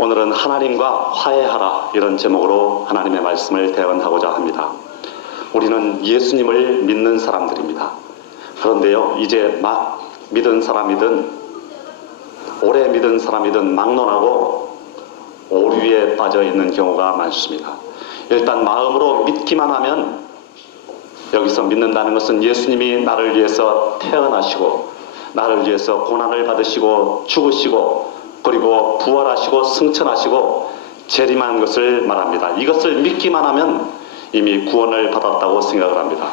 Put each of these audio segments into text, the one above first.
오늘은 하나님과 화해하라 이런 제목으로 하나님의 말씀을 대언하고자 합니다. 우리는 예수님을 믿는 사람들입니다. 그런데요, 이제 막 믿은 사람이든 오래 믿은 사람이든 막론하고 오류에 빠져 있는 경우가 많습니다. 일단 마음으로 믿기만 하면, 여기서 믿는다는 것은 예수님이 나를 위해서 태어나시고 나를 위해서 고난을 받으시고 죽으시고 그리고 부활하시고 승천하시고 재림한 것을 말합니다. 이것을 믿기만 하면 이미 구원을 받았다고 생각을 합니다.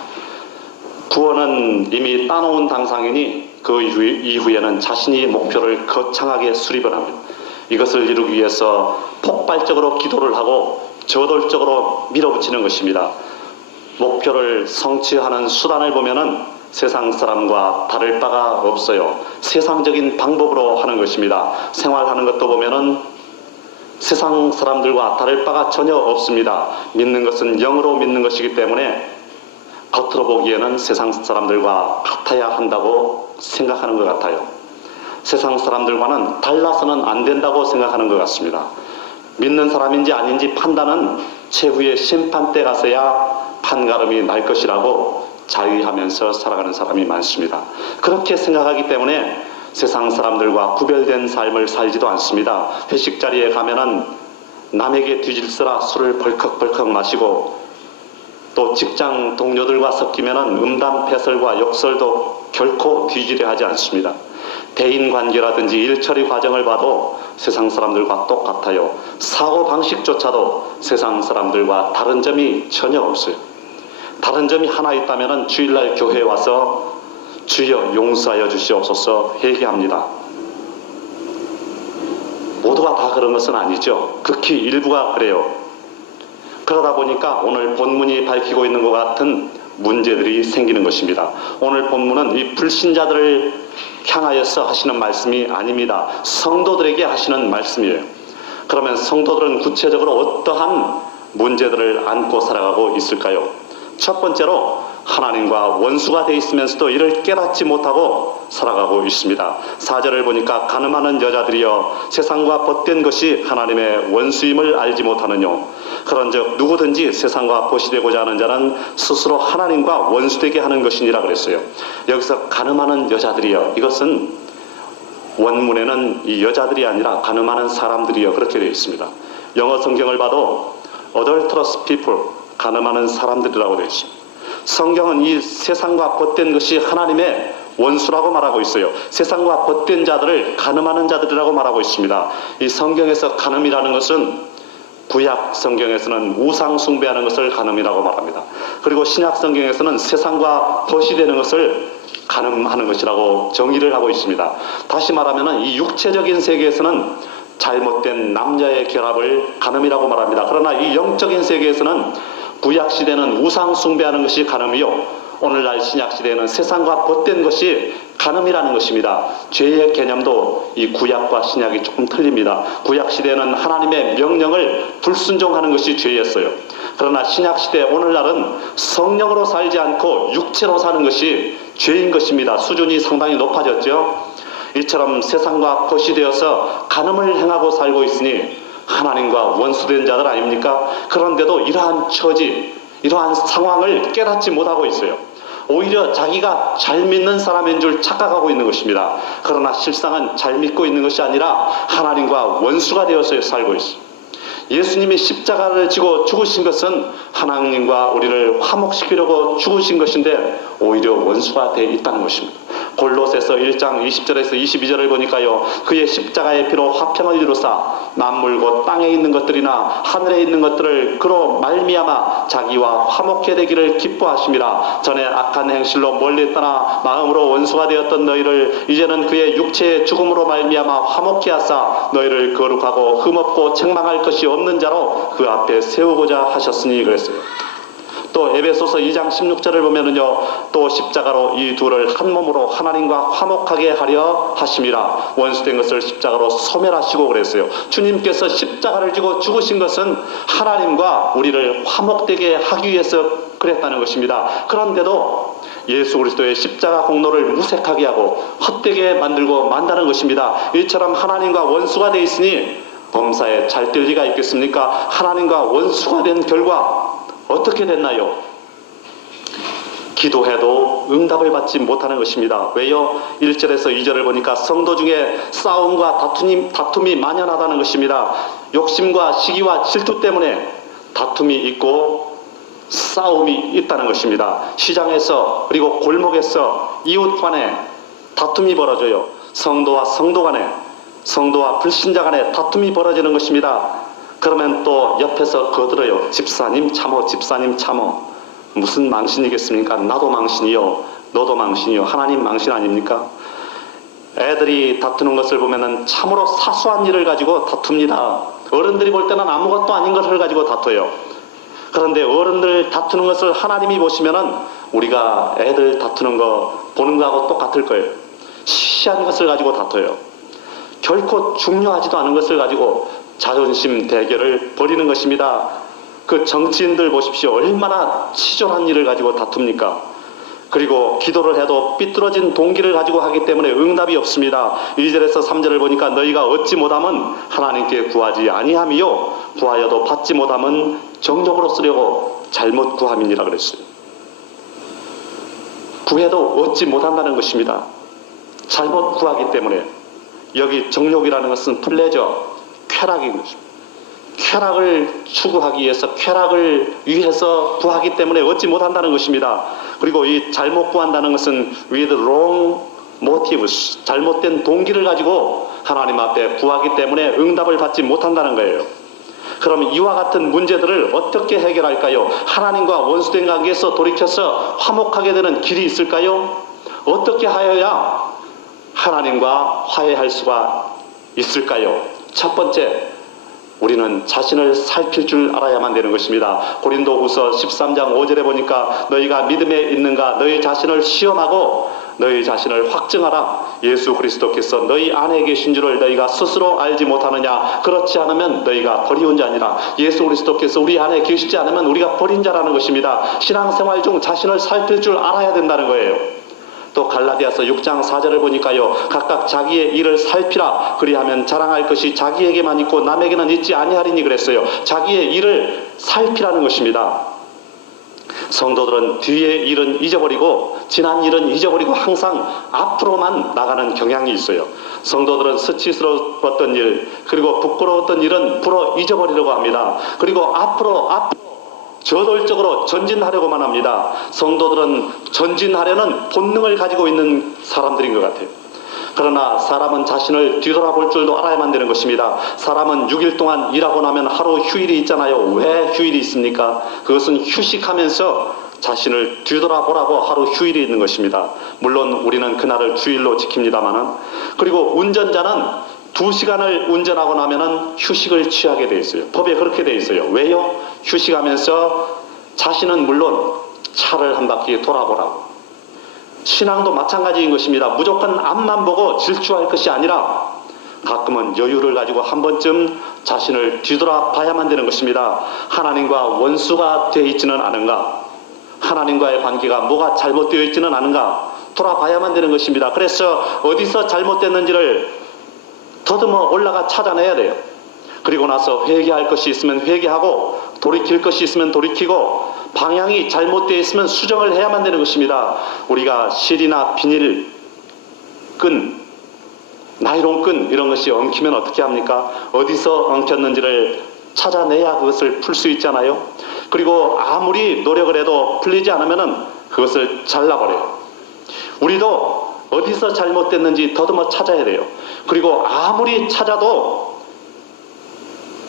구원은 이미 따놓은 당상이니 그 이후에는 자신이 목표를 거창하게 수립을 합니다. 이것을 이루기 위해서 폭발적으로 기도를 하고 저돌적으로 밀어붙이는 것입니다. 목표를 성취하는 수단을 보면은 세상 사람과 다를 바가 없어요. 세상적인 방법으로 하는 것입니다. 생활하는 것도 보면은 세상 사람들과 다를 바가 전혀 없습니다. 믿는 것은 영으로 믿는 것이기 때문에 겉으로 보기에는 세상 사람들과 같아야 한다고 생각하는 것 같아요. 세상 사람들과는 달라서는 안 된다고 생각하는 것 같습니다. 믿는 사람인지 아닌지 판단은 최후의 심판 때 가서야 판가름이 날 것이라고 자위하면서 살아가는 사람이 많습니다. 그렇게 생각하기 때문에 세상 사람들과 구별된 삶을 살지도 않습니다. 회식 자리에 가면은 남에게 뒤질서라 술을 벌컥벌컥 마시고, 또 직장 동료들과 섞이면은 음담패설과 욕설도 결코 뒤지려 하지 않습니다. 대인관계라든지 일처리 과정을 봐도 세상 사람들과 똑같아요. 사고방식조차도 세상 사람들과 다른 점이 전혀 없어요. 다른 점이 하나 있다면 주일날 교회에 와서 주여 용서하여 주시옵소서 회개합니다. 모두가 다 그런 것은 아니죠. 극히 일부가 그래요. 그러다 보니까 오늘 본문이 밝히고 있는 것 같은 문제들이 생기는 것입니다. 오늘 본문은 이 불신자들을 향하여서 하시는 말씀이 아닙니다. 성도들에게 하시는 말씀이에요. 그러면 성도들은 구체적으로 어떠한 문제들을 안고 살아가고 있을까요? 첫 번째로 하나님과 원수가 되어 있으면서도 이를 깨닫지 못하고 살아가고 있습니다. 4절을 보니까 가늠하는 여자들이여 세상과 벗된 것이 하나님의 원수임을 알지 못하느뇨. 그런즉 누구든지 세상과 벗이 되고자 하는 자는 스스로 하나님과 원수되게 하는 것이니라 그랬어요. 여기서 가늠하는 여자들이여, 이것은 원문에는 이 여자들이 아니라 가늠하는 사람들이여 그렇게 되어 있습니다. 영어 성경을 봐도 adulterous people, 가늠하는 사람들이라고 되어 있습니다. 성경은 이 세상과 벗된 것이 하나님의 원수라고 말하고 있어요. 세상과 벗된 자들을 가늠하는 자들이라고 말하고 있습니다. 이 성경에서 가늠이라는 것은 구약 성경에서는 우상 숭배하는 것을 가늠이라고 말합니다. 그리고 신약 성경에서는 세상과 벗이 되는 것을 가늠하는 것이라고 정의를 하고 있습니다. 다시 말하면 이 육체적인 세계에서는 잘못된 남녀의 결합을 가늠이라고 말합니다. 그러나 이 영적인 세계에서는 구약 시대는 우상 숭배하는 것이 가늠이요, 오늘날 신약 시대에는 세상과 벗된 것이 가늠이라는 것입니다. 죄의 개념도 이 구약과 신약이 조금 틀립니다. 구약 시대에는 하나님의 명령을 불순종하는 것이 죄였어요. 그러나 신약 시대 오늘날은 성령으로 살지 않고 육체로 사는 것이 죄인 것입니다. 수준이 상당히 높아졌죠. 이처럼 세상과 벗이 되어서 간음을 행하고 살고 있으니 하나님과 원수된 자들 아닙니까? 그런데도 이러한 처지, 이러한 상황을 깨닫지 못하고 있어요. 오히려 자기가 잘 믿는 사람인 줄 착각하고 있는 것입니다. 그러나 실상은 잘 믿고 있는 것이 아니라 하나님과 원수가 되어서 살고 있어요. 예수님이 십자가를 지고 죽으신 것은 하나님과 우리를 화목시키려고 죽으신 것인데 오히려 원수가 되어 있다는 것입니다. 골로새서 1장 20절에서 22절을 보니까요, 그의 십자가의 피로 화평을 이루사 만물 곧 땅에 있는 것들이나 하늘에 있는 것들을 그로 말미암아 자기와 화목해 되기를 기뻐하심이라. 전에 악한 행실로 멀리 떠나 마음으로 원수가 되었던 너희를 이제는 그의 육체의 죽음으로 말미암아 화목해 하사 너희를 거룩하고 흠없고 책망할 것이 없는 자로 그 앞에 세우고자 하셨으니 그랬어요. 또 에베소서 2장 16절을 보면은요, 또 십자가로 이 둘을 한 몸으로 하나님과 화목하게 하려 하심이라. 원수된 것을 십자가로 소멸하시고 그랬어요. 주님께서 십자가를 지고 죽으신 것은 하나님과 우리를 화목되게 하기 위해서 그랬다는 것입니다. 그런데도 예수 그리스도의 십자가 공로를 무색하게 하고 헛되게 만들고 만다는 것입니다. 이처럼 하나님과 원수가 되어 있으니 범사에 잘 될 리가 있겠습니까? 하나님과 원수가 된 결과 어떻게 됐나요? 기도해도 응답을 받지 못하는 것입니다. 왜요? 1절에서 2절을 보니까 성도 중에 싸움과 다툼이 만연하다는 것입니다. 욕심과 시기와 질투 때문에 다툼이 있고 싸움이 있다는 것입니다. 시장에서 그리고 골목에서 이웃 간에 다툼이 벌어져요. 성도와 성도 간에, 성도와 불신자 간에 다툼이 벌어지는 것입니다. 그러면 또 옆에서 거들어요. 집사님 참어, 집사님 참어. 무슨 망신이겠습니까? 나도 망신이요, 너도 망신이요. 하나님 망신 아닙니까? 애들이 다투는 것을 보면은 참으로 사소한 일을 가지고 다툽니다. 어른들이 볼 때는 아무것도 아닌 것을 가지고 다퉈요. 그런데 어른들 다투는 것을 하나님이 보시면은 우리가 애들 다투는 거 보는 거하고 똑같을 거예요. 시시한 것을 가지고 다퉈요. 결코 중요하지도 않은 것을 가지고 자존심 대결을 벌이는 것입니다. 그 정치인들 보십시오. 얼마나 치졸한 일을 가지고 다툽니까? 그리고 기도를 해도 삐뚤어진 동기를 가지고 하기 때문에 응답이 없습니다. 2절에서 3절을 보니까 너희가 얻지 못함은 하나님께 구하지 아니함이요 구하여도 받지 못함은 정욕으로 쓰려고 잘못 구함이니라 그랬어요. 구해도 얻지 못한다는 것입니다. 잘못 구하기 때문에. 여기 정욕이라는 것은 플레저, 쾌락인 것입니다. 쾌락을 추구하기 위해서, 쾌락을 위해서 구하기 때문에 얻지 못한다는 것입니다. 그리고 이 잘못 구한다는 것은 with wrong motives, 잘못된 동기를 가지고 하나님 앞에 구하기 때문에 응답을 받지 못한다는 거예요. 그럼 이와 같은 문제들을 어떻게 해결할까요? 하나님과 원수된 관계에서 돌이켜서 화목하게 되는 길이 있을까요? 어떻게 하여야 하나님과 화해할 수가 있을까요? 첫 번째, 우리는 자신을 살필 줄 알아야만 되는 것입니다. 고린도후서 13장 5절에 보니까 너희가 믿음에 있는가 너희 자신을 시험하고 너희 자신을 확증하라. 예수 그리스도께서 너희 안에 계신 줄을 너희가 스스로 알지 못하느냐. 그렇지 않으면 너희가 버리운 자니라. 예수 그리스도께서 우리 안에 계시지 않으면 우리가 버린 자라는 것입니다. 신앙생활 중 자신을 살필 줄 알아야 된다는 거예요. 또 갈라디아서 6장 4절을 보니까요. 각각 자기의 일을 살피라. 그리하면 자랑할 것이 자기에게만 있고 남에게는 있지 아니하리니 그랬어요. 자기의 일을 살피라는 것입니다. 성도들은 뒤의 일은 잊어버리고 지난 일은 잊어버리고 항상 앞으로만 나가는 경향이 있어요. 성도들은 수치스러웠던 일 그리고 부끄러웠던 일은 불어 잊어버리려고 합니다. 그리고 앞으로 저돌적으로 전진하려고만 합니다. 성도들은 전진하려는 본능을 가지고 있는 사람들인 것 같아요. 그러나 사람은 자신을 뒤돌아볼 줄도 알아야만 되는 것입니다. 사람은 6일 동안 일하고 나면 하루 휴일이 있잖아요. 왜 휴일이 있습니까? 그것은 휴식하면서 자신을 뒤돌아보라고 하루 휴일이 있는 것입니다. 물론 우리는 그날을 주일로 지킵니다마는. 그리고 운전자는 2시간을 운전하고 나면은 휴식을 취하게 돼 있어요. 법에 그렇게 돼 있어요. 왜요? 휴식하면서 자신은 물론 차를 한 바퀴 돌아보라고. 신앙도 마찬가지인 것입니다. 무조건 앞만 보고 질주할 것이 아니라 가끔은 여유를 가지고 한 번쯤 자신을 뒤돌아봐야만 되는 것입니다. 하나님과 원수가 되어 있지는 않은가? 하나님과의 관계가 뭐가 잘못되어 있지는 않은가? 돌아봐야만 되는 것입니다. 그래서 어디서 잘못됐는지를 더듬어 올라가 찾아내야 돼요. 그리고 나서 회개할 것이 있으면 회개하고 돌이킬 것이 있으면 돌이키고 방향이 잘못되어 있으면 수정을 해야만 되는 것입니다. 우리가 실이나 비닐 끈, 나이론 끈 이런 것이 엉키면 어떻게 합니까? 어디서 엉켰는지를 찾아내야 그것을 풀 수 있잖아요. 그리고 아무리 노력을 해도 풀리지 않으면 그것을 잘라버려요. 우리도 어디서 잘못됐는지 더듬어 찾아야 돼요. 그리고 아무리 찾아도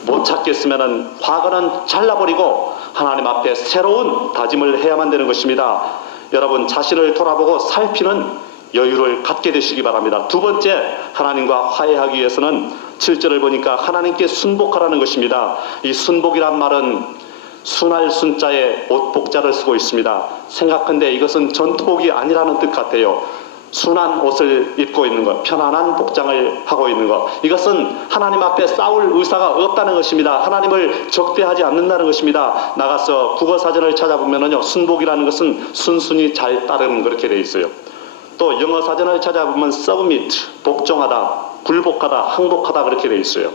못 찾겠으면 과거는 잘라버리고 하나님 앞에 새로운 다짐을 해야만 되는 것입니다. 여러분 자신을 돌아보고 살피는 여유를 갖게 되시기 바랍니다. 두 번째, 하나님과 화해하기 위해서는 7절을 보니까 하나님께 순복하라는 것입니다. 이 순복이란 말은 순할 순자에 옷복자를 쓰고 있습니다. 생각한데 이것은 전투복이 아니라는 뜻 같아요. 순한 옷을 입고 있는 것, 편안한 복장을 하고 있는 것, 이것은 하나님 앞에 싸울 의사가 없다는 것입니다. 하나님을 적대하지 않는다는 것입니다. 나가서 국어사전을 찾아보면요, 순복이라는 것은 순순히 잘 따름 그렇게 돼 있어요. 또 영어사전을 찾아보면 submit, 복종하다, 굴복하다, 항복하다 그렇게 돼 있어요.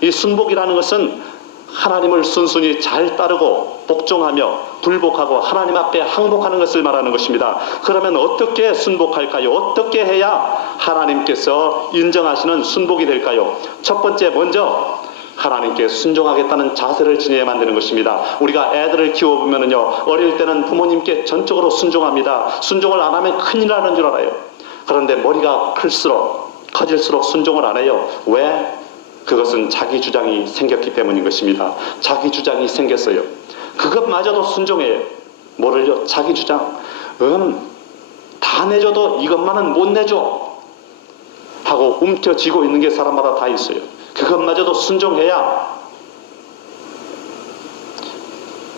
이 순복이라는 것은 하나님을 순순히 잘 따르고 복종하며 불복하고 하나님 앞에 항복하는 것을 말하는 것입니다. 그러면 어떻게 순복할까요? 어떻게 해야 하나님께서 인정하시는 순복이 될까요? 첫 번째, 먼저 하나님께 순종하겠다는 자세를 지녀야만 되는 것입니다. 우리가 애들을 키워보면요, 어릴 때는 부모님께 전적으로 순종합니다. 순종을 안 하면 큰일 나는 줄 알아요. 그런데 머리가 커질수록 순종을 안 해요. 왜? 그것은 자기 주장이 생겼기 때문인 것입니다. 자기 주장이 생겼어요. 그것마저도 순종해요. 뭐를요? 자기 주장. 다 내줘도 이것만은 못 내줘 하고 움켜쥐고 있는 게 사람마다 다 있어요. 그것마저도 순종해야.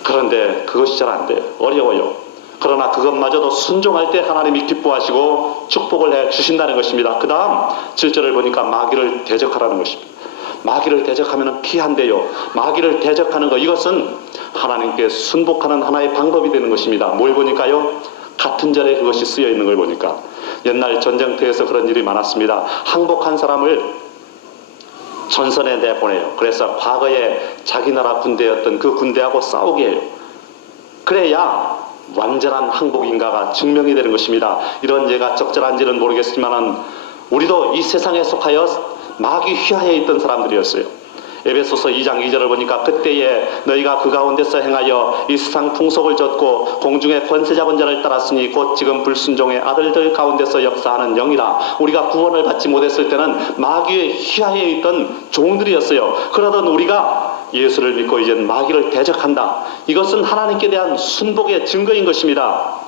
그런데 그것이 잘 안 돼요. 어려워요. 그러나 그것마저도 순종할 때 하나님이 기뻐하시고 축복을 해 주신다는 것입니다. 그 다음 7절을 보니까 마귀를 대적하라는 것입니다. 마귀를 대적하면 피한대요. 마귀를 대적하는 것, 이것은 하나님께 순복하는 하나의 방법이 되는 것입니다. 뭘 보니까요? 같은 절에 그것이 쓰여 있는 걸 보니까 옛날 전쟁터에서 그런 일이 많았습니다. 항복한 사람을 전선에 내보내요. 그래서 과거에 자기 나라 군대였던 그 군대하고 싸우게 해요. 그래야 완전한 항복인가가 증명이 되는 것입니다. 이런 예가 적절한지는 모르겠지만 우리도 이 세상에 속하여 마귀 휘하에 있던 사람들이었어요. 에베소서 2장 2절을 보니까 그때에 너희가 그 가운데서 행하여 이 세상 풍속을 좇고 공중의 권세 잡은 자를 따랐으니 곧 지금 불순종의 아들들 가운데서 역사하는 영이라. 우리가 구원을 받지 못했을 때는 마귀의 휘하에 있던 종들이었어요. 그러던 우리가 예수를 믿고 이제 마귀를 대적한다. 이것은 하나님께 대한 순복의 증거인 것입니다.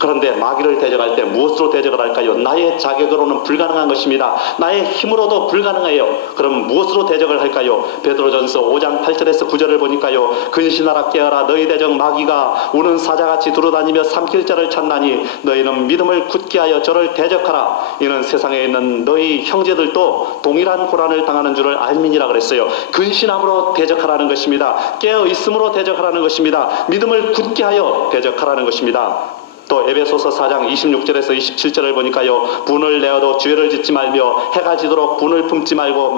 그런데 마귀를 대적할 때 무엇으로 대적을 할까요? 나의 자격으로는 불가능한 것입니다. 나의 힘으로도 불가능해요. 그럼 무엇으로 대적을 할까요? 베드로전서 5장 8절에서 9절을 보니까요, 근신하라 깨어라 너희 대적 마귀가 우는 사자같이 두루다니며 삼킬 자를 찾나니 너희는 믿음을 굳게 하여 저를 대적하라. 이는 세상에 있는 너희 형제들도 동일한 고난을 당하는 줄을 알미니라 그랬어요. 근신함으로 대적하라는 것입니다. 깨어 있음으로 대적하라는 것입니다. 믿음을 굳게 하여 대적하라는 것입니다. 또 에베소서 4장 26절에서 27절을 보니까요, 분을 내어도 죄를 짓지 말며 해가 지도록 분을 품지 말고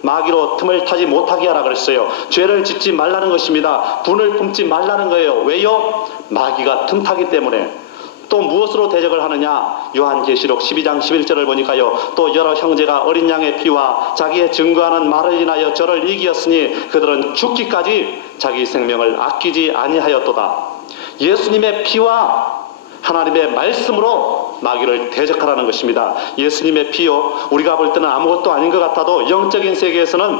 마귀로 틈을 타지 못하게 하라 그랬어요. 죄를 짓지 말라는 것입니다. 분을 품지 말라는 거예요. 왜요? 마귀가 틈타기 때문에. 또 무엇으로 대적을 하느냐? 요한계시록 12장 11절을 보니까요, 또 여러 형제가 어린 양의 피와 자기의 증거하는 말을 인하여 저를 이기었으니 그들은 죽기까지 자기 생명을 아끼지 아니하였도다. 예수님의 피와 하나님의 말씀으로 마귀를 대적하라는 것입니다. 예수님의 피요, 우리가 볼 때는 아무것도 아닌 것 같아도 영적인 세계에서는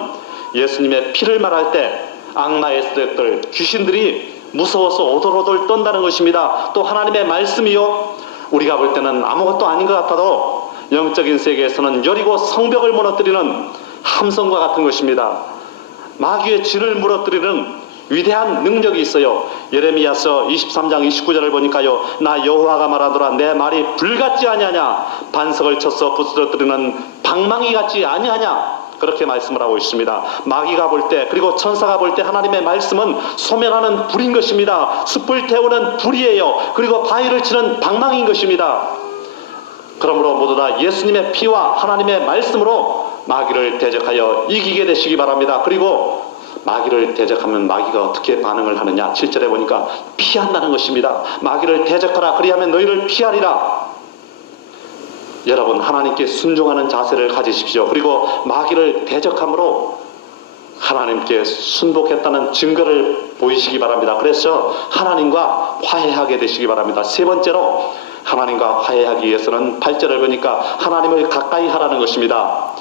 예수님의 피를 말할 때 악마의 셋들, 귀신들이 무서워서 오돌오돌 떤다는 것입니다. 또 하나님의 말씀이요, 우리가 볼 때는 아무것도 아닌 것 같아도 영적인 세계에서는 여리고 성벽을 무너뜨리는 함성과 같은 것입니다. 마귀의 진을 무너뜨리는 위대한 능력이 있어요. 예레미야서 23장 29절을 보니까요, 나 여호와가 말하노라 내 말이 불같지 아니하냐, 반석을 쳐서 부스러뜨리는 방망이 같지 아니하냐, 그렇게 말씀을 하고 있습니다. 마귀가 볼 때, 그리고 천사가 볼 때 하나님의 말씀은 소멸하는 불인 것입니다. 숲을 태우는 불이에요. 그리고 바위를 치는 방망이인 것입니다. 그러므로 모두 다 예수님의 피와 하나님의 말씀으로 마귀를 대적하여 이기게 되시기 바랍니다. 그리고 마귀를 대적하면 마귀가 어떻게 반응을 하느냐? 7절에 보니까 피한다는 것입니다. 마귀를 대적하라, 그리하면 너희를 피하리라. 여러분, 하나님께 순종하는 자세를 가지십시오. 그리고 마귀를 대적함으로 하나님께 순복했다는 증거를 보이시기 바랍니다. 그래서 하나님과 화해하게 되시기 바랍니다. 세 번째로 하나님과 화해하기 위해서는 8절을 보니까 하나님을 가까이 하라는 것입니다.